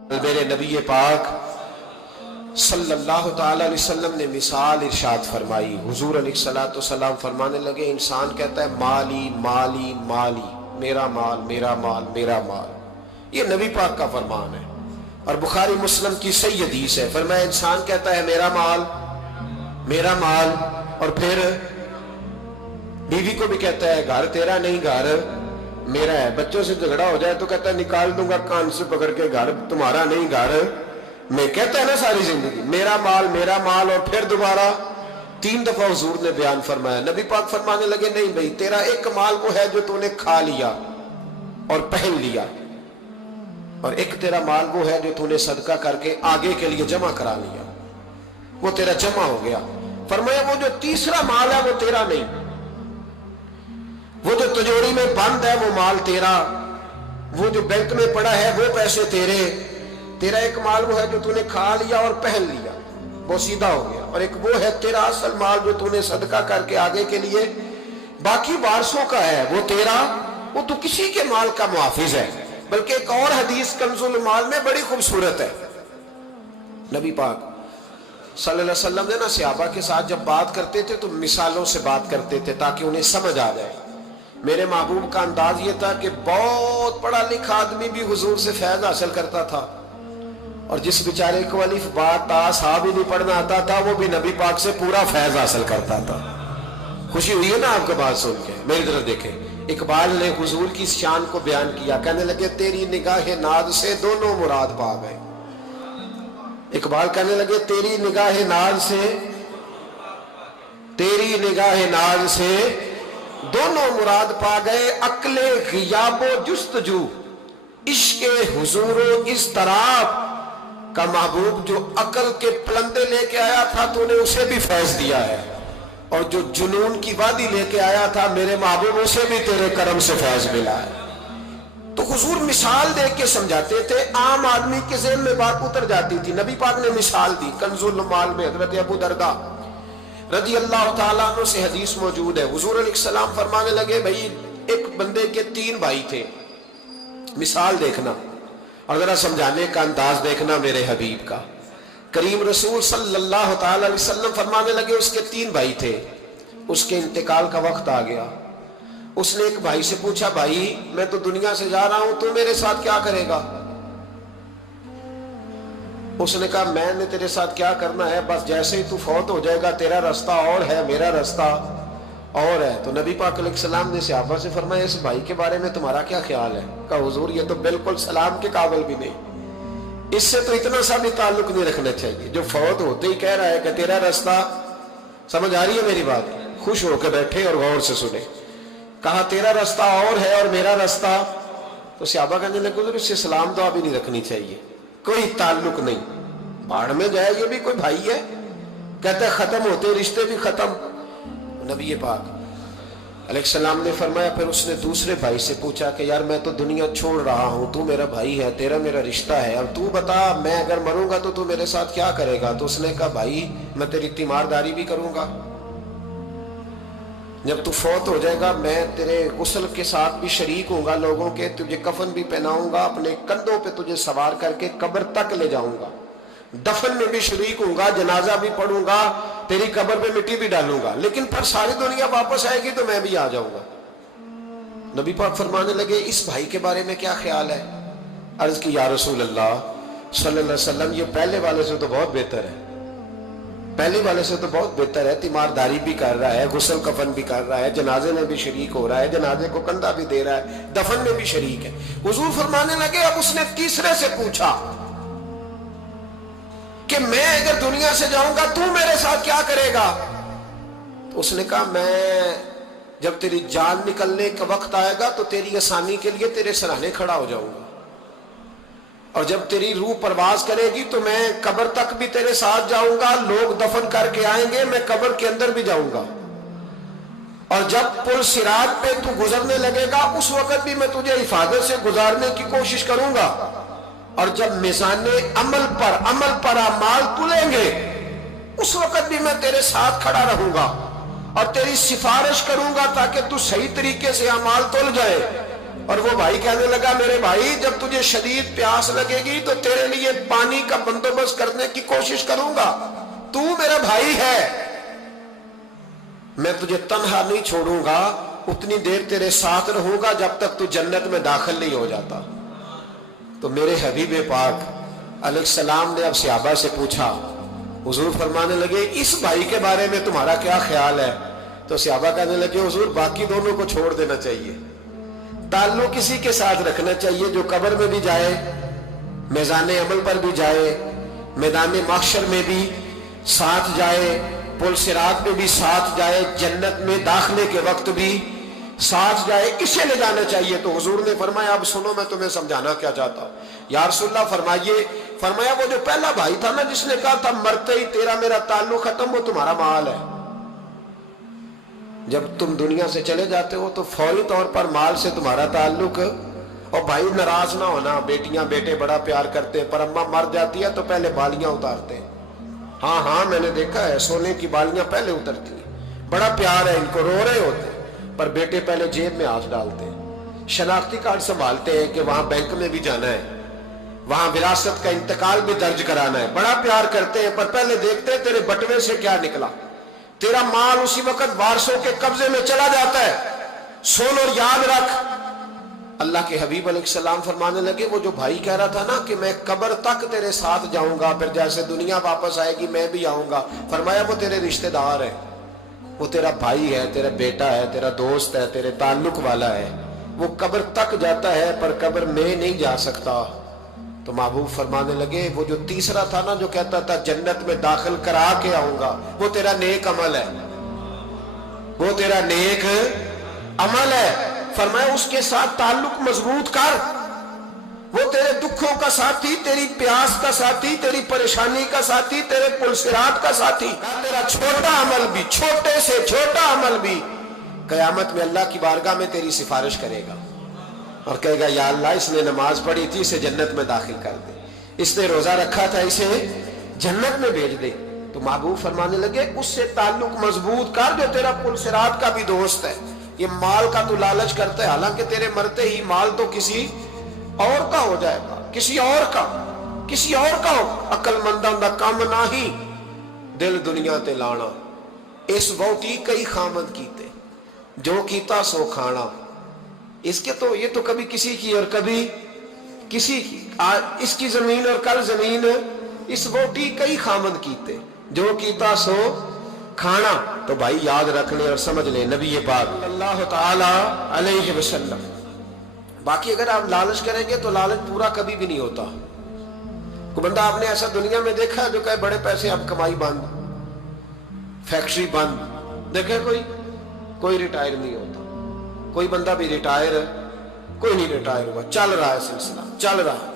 میرے نبی پاک صلی اللہ تعالی علیہ وسلم نے مثال ارشاد فرمائی. حضور علیہ الصلوۃ والسلام فرمانے لگے انسان کہتا ہے مالی مالی مالی، میرا مال میرا مال میرا مال. یہ نبی پاک کا فرمان ہے اور بخاری مسلم کی صحیح حدیث ہے. فرمایا انسان کہتا ہے میرا مال، اور پھر بیوی کو بھی کہتا ہے گھر تیرا نہیں گھر میرا ہے. بچوں سے جھگڑا ہو جائے تو کہتا ہے نکال دوں گا کان سے پکڑ کے، گھر تمہارا نہیں گھر میں. کہتا ہے نا ساری زندگی میرا مال، اور پھر دوبارہ 3 دفعہ حضور نے بیان فرمایا. نبی پاک فرمانے لگے نہیں بھائی، تیرا ایک مال وہ ہے جو تو نے کھا لیا اور پہن لیا، اور ایک تیرا مال وہ ہے جو تو نے صدقہ کر کے آگے کے لیے جمع کرا لیا، وہ تیرا جمع ہو گیا. فرمایا وہ جو تیسرا مال ہے وہ تیرا نہیں، وہ جو تجوری میں بند ہے وہ مال تیرا، وہ جو بینک میں پڑا ہے وہ پیسے تیرے. تیرا ایک مال وہ ہے جو تو نے کھا لیا اور پہن لیا، وہ سیدھا ہو گیا، اور ایک وہ ہے تیرا اصل مال جو تو نے صدقہ کر کے آگے کے لیے باقی وارثوں کا ہے، وہ تیرا، وہ تو کسی کے مال کا محافظ ہے. بلکہ ایک اور حدیث کنز المال میں بڑی خوبصورت ہے. نبی پاک صلی اللہ علیہ وسلم نے نا صحابہ کے ساتھ جب بات کرتے تھے تو مثالوں سے بات کرتے تھے تاکہ انہیں سمجھ آ جائے. میرے محبوب کا انداز یہ تھا کہ بہت پڑھا لکھا آدمی بھی حضور سے فیض حاصل کرتا تھا، اور جس بیچارے کو الف با تا صا بھی نہیں پڑھنا آتا تھا وہ بھی نبی پاک سے پورا فیض حاصل کرتا تھا. خوشی ہوئی ہے نا آپ کو بات سن کے؟ میری طرف دیکھیں. اقبال نے حضور کی شان کو بیان کیا، کہنے لگے تیری نگاہ ناز سے دونوں مراد پا گئے. اقبال کہنے لگے تیری نگاہ ناز سے دونوں مراد پا گئے، عقل غیاب و جستجو، عشق حضور و اضطراب کا. محبوب جو عقل کے پلندے لے کے آیا تھا تو نے اسے بھی فیض دیا ہے، اور جو جنون کی وادی لے کے آیا تھا میرے محبوب اسے بھی تیرے کرم سے فیض ملا ہے. تو حضور مثال دے کے سمجھاتے تھے، عام آدمی کے ذہن میں بات اتر جاتی تھی. نبی پاک نے مثال دی. کنز المال میں حضرت ابو درداء رضی اللہ تعالیٰ عنہ سے حدیث موجود ہے. حضور علیہ السلام فرمانے لگے بھائی ایک بندے کے 3 بھائی تھے. مثال دیکھنا اور ذرا سمجھانے کا انداز دیکھنا میرے حبیب کا. کریم رسول صلی اللہ تعالی علیہ وسلم فرمانے لگے اس کے 3 بھائی تھے، اس کے انتقال کا وقت آ گیا. اس نے ایک بھائی سے پوچھا بھائی میں تو دنیا سے جا رہا ہوں، تو میرے ساتھ کیا کرے گا؟ اس نے کہا میں نے تیرے ساتھ کیا کرنا ہے، بس جیسے ہی تو فوت ہو جائے گا تیرا رستہ اور ہے میرا رستہ اور ہے. تو نبی پاک علیہ السلام نے صحابہ سے فرمایا اس بھائی کے بارے میں تمہارا کیا خیال ہے؟ کہا حضور یہ تو بالکل سلام کے قابل بھی نہیں، اس سے تو اتنا سا بھی تعلق نہیں رکھنا چاہیے جو فوت ہوتے ہی کہہ رہا ہے کہ تیرا رستہ. سمجھ آ رہی ہے میری بات؟ خوش ہو کے بیٹھے اور غور سے سنے. کہا تیرا رستہ اور ہے اور میرا رستہ. تو صحابہ کہنے لگے حضور اس سے سلام دعا بھی نہیں رکھنی چاہیے، کوئی تعلق نہیں، بھاڑ میں جائے یہ بھی کوئی بھائی ہے. کہتا ہے ختم ہوتے رشتے بھی ختم. نبی پاک علیہ السلام نے فرمایا پھر اس نے دوسرے بھائی سے پوچھا کہ یار میں تو دنیا چھوڑ رہا ہوں، تو میرا بھائی ہے، تیرا میرا رشتہ ہے، اب تو بتا میں اگر مروں گا تو میرے ساتھ کیا کرے گا؟ تو اس نے کہا بھائی میں تیری تیمارداری بھی کروں گا، جب تو فوت ہو جائے گا میں تیرے غسل کے ساتھ بھی شریک ہوں گا، لوگوں کے تجھے کفن بھی پہناؤں گا، اپنے کندھوں پہ تجھے سوار کر کے قبر تک لے جاؤں گا، دفن میں بھی شریک ہوں گا، جنازہ بھی پڑھوں گا، تیری قبر پہ مٹی بھی ڈالوں گا، لیکن پھر ساری دنیا واپس آئے گی تو میں بھی آ جاؤں گا. نبی پاک فرمانے لگے اس بھائی کے بارے میں کیا خیال ہے؟ عرض کی یا رسول اللہ صلی اللہ علیہ وسلم یہ پہلے والے سے تو بہت بہتر ہے، پہلے والے سے تو بہت بہتر ہے، تیمارداری بھی کر رہا ہے، غسل کفن بھی کر رہا ہے، جنازے میں بھی شریک ہو رہا ہے، جنازے کو کندھا بھی دے رہا ہے، دفن میں بھی شریک ہے. حضور فرمانے لگے اب اس نے تیسرے سے پوچھا کہ میں اگر دنیا سے جاؤں گا تو میرے ساتھ کیا کرے گا؟ تو اس نے کہا میں جب تیری جان نکلنے کا وقت آئے گا تو تیری آسانی کے لیے تیرے سرانے کھڑا ہو جاؤں گا، اور جب تیری روح پرواز کرے گی تو میں قبر تک بھی تیرے ساتھ جاؤں گا، لوگ دفن کر کے آئیں گے، میں قبر کے اندر بھی جاؤں گا، اور جب پل صراط پہ تو گزرنے لگے گا اس وقت بھی میں تجھے حفاظت سے گزارنے کی کوشش کروں گا، اور جب میزان عمل پر اعمال تلیں گے اس وقت بھی میں تیرے ساتھ کھڑا رہوں گا اور تیری سفارش کروں گا تاکہ تو صحیح طریقے سے اعمال تل جائے. اور وہ بھائی کہنے لگا میرے بھائی جب تجھے شدید پیاس لگے گی تو تیرے لیے پانی کا بندوبست کرنے کی کوشش کروں گا، تو میرا بھائی ہے، میں تجھے تنہا نہیں چھوڑوں گا، اتنی دیر تیرے ساتھ رہوں گا جب تک تو جنت میں داخل نہیں ہو جاتا۔ تو میرے حبیب پاک علیہ السلام نے اب صحابہ سے پوچھا، حضور فرمانے لگے اس بھائی کے بارے میں تمہارا کیا خیال ہے؟ تو صحابہ کہنے لگے حضور باقی دونوں کو چھوڑ دینا چاہیے، تعلق کسی کے ساتھ رکھنا چاہیے جو قبر میں بھی جائے، میزان عمل پر بھی جائے، میدان محشر میں بھی ساتھ جائے، پل صراط میں بھی ساتھ جائے، جنت میں داخلے کے وقت بھی ساتھ جائے، اسے لے جانا چاہیے۔ تو حضور نے فرمایا اب سنو میں تمہیں سمجھانا کیا چاہتا ہوں۔ یا رسول اللہ فرمائیے، فرمایا وہ جو پہلا بھائی تھا نا جس نے کہا تھا مرتے ہی تیرا میرا تعلق ختم، وہ تمہارا مال ہے، جب تم دنیا سے چلے جاتے ہو تو فوری طور پر مال سے تمہارا تعلق۔ اور بھائی ناراض نہ ہونا، بیٹیاں بیٹے بڑا پیار کرتے ہیں، پر اماں مر جاتی ہے تو پہلے بالیاں اتارتے ہیں، ہاں ہاں میں نے دیکھا ہے، سونے کی بالیاں پہلے اترتی ہیں، بڑا پیار ہے ان کو، رو رہے ہوتے ہیں، پر بیٹے پہلے جیب میں ہاتھ ڈالتے ہیں، شناختی کارڈ سنبھالتے ہیں کہ وہاں بینک میں بھی جانا ہے، وہاں وراثت کا انتقال بھی درج کرانا ہے، بڑا پیار کرتے ہیں، پر پہلے دیکھتے ہیں تیرے بٹوے سے کیا نکلا۔ تیرا مال اسی وقت وارثوں کے قبضے میں چلا جاتا ہے، سن اور یاد رکھ۔ اللہ کے حبیب علیہ السلام فرمانے لگے وہ جو بھائی کہہ رہا تھا نا کہ میں قبر تک تیرے ساتھ جاؤں گا، پھر جیسے دنیا واپس آئے گی میں بھی آؤں گا، فرمایا وہ تیرے رشتہ دار ہے، وہ تیرا بھائی ہے، تیرا بیٹا ہے، تیرا دوست ہے، تیرے تعلق والا ہے، وہ قبر تک جاتا ہے پر قبر میں نہیں جا سکتا۔ تو محبوب فرمانے لگے وہ جو تیسرا تھا نا جو کہتا تھا جنت میں داخل کرا کے آؤں گا، وہ تیرا نیک عمل ہے، وہ تیرا نیک عمل ہے، فرمایا اس کے ساتھ تعلق مضبوط کر، وہ تیرے دکھوں کا ساتھی، تیری پیاس کا ساتھی، تیری پریشانی کا ساتھی، تیرے پل صراط کا ساتھی، تیرا چھوٹا عمل بھی، چھوٹے سے چھوٹا عمل بھی قیامت میں اللہ کی بارگاہ میں تیری سفارش کرے گا اور کہے گا یا اللہ اس نے نماز پڑھی تھی اسے جنت میں داخل کر دے، اس نے روزہ رکھا تھا اسے جنت میں بھیج دے۔ تو محبوب فرمانے لگے اس سے تعلق مضبوط کر جو تیرا پل صراط کا بھی دوست ہے۔ یہ مال کا تو لالچ کرتا ہے، حالانکہ تیرے مرتے ہی مال تو کسی اور کا ہو جائے گا، کسی اور کا ہو۔ عقل منداں دا کام نہیں دل دنیا تے لانا، اس ووٹی کئی خامد کیتے جو کیتا سو کھانا۔ اس کے تو یہ تو کبھی کسی کی اور کبھی کسی کی، اس کی زمین اور کل زمین، اس ووٹی کئی خامد کیتے جو کیتا سو کھانا۔ تو بھائی یاد رکھ لیں اور سمجھ لیں نبی پاک اللہ تعالی علیہ وسلم۔ باقی اگر آپ لالچ کریں گے تو لالچ پورا کبھی بھی نہیں ہوتا۔ کوئی بندہ آپ نے ایسا دنیا میں دیکھا ہے جو کہے بڑے پیسے اب کمائی بند، فیکٹری بند، دیکھے کوئی ریٹائر نہیں ہوتا، کوئی بندہ بھی ریٹائر، کوئی نہیں ریٹائر ہوا، چل رہا ہے سلسلہ چل رہا ہے۔